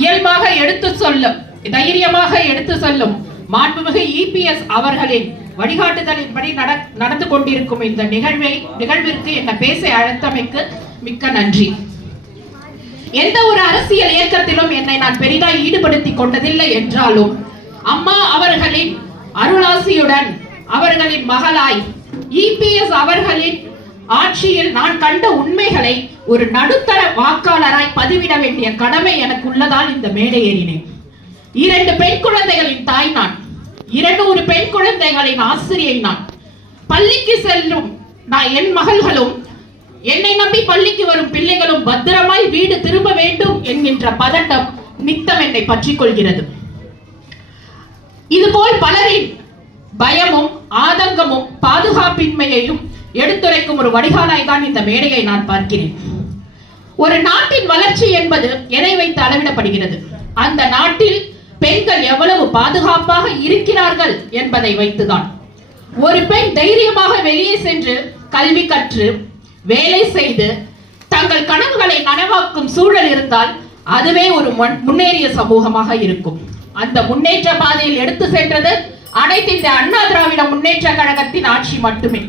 இயல்பாக எடுத்து சொல்லும், தைரியமாக எடுத்து சொல்லும் மாண்புமிகு இபிஎஸ் அவர்களின் வழிகாட்டுதலின்படி நடந்து கொண்டிருக்கும் இந்த நிகழ்விற்கு என்ன பேச அழைத்தமைக்கு மிக்க நன்றி. எந்த ஒரு அரசியல் இயக்கத்திலும் என்னை நான் பெரிதாய் ஈடுபடுத்திக் கொண்டதில்லை என்றாலும் அம்மா அவர்களின் அருளாசியுடன் அவர்களின் மகளாய் இபிஎஸ் அவர்களின் ஆட்சியில் நான் கண்ட உண்மைகளை ஒரு நடுத்தர வாக்காளராய் பதிவிட வேண்டிய கடமை எனக்கு உள்ளதால் இந்த மேடை ஏறினேன். 2 பெண் குழந்தைகளின் தாய் நான், 200 பெண் குழந்தைகளின் ஆசிரியை நான். பள்ளிக்கு செல்லும் என் மகள்களும் என்னை நம்பி பள்ளிக்கு வரும் பிள்ளைகளும் பத்திரமாய் வீடு திரும்ப வேண்டும் என்கின்ற பதட்டம் நித்தம் என்னை பற்றிக் கொள்கிறது. இதுபோல் பலரின் பயமும் ஆதங்கமும் பாதுகாப்பின்மையையும் எடுத்துரைக்கும் ஒரு வடிகாலாய் தான் இந்த மேடையை நான் பார்க்கிறேன். ஒரு நாட்டின் வளர்ச்சி என்பது எதை வைத்து அளவிடப்படுகிறது? அந்த நாட்டில் பெண்கள் எவ்வளவு பாதுகாப்பாக இருக்கிறார்கள் என்பதை வைத்துதான். ஒரு பெண் தைரியமாக வெளியே சென்று கல்வி கற்று வேலை செய்து தங்கள் கனவுகளை நனவாக்கும் சூழல் இருந்தால் அதுவே ஒரு முன்னேறிய சமூகமாக இருக்கும். அந்த முன்னேற்ற பாதையில் எடுத்து சென்றது அனைத்து இந்த அண்ணா திராவிட முன்னேற்ற கழகத்தின் ஆட்சி மட்டுமே.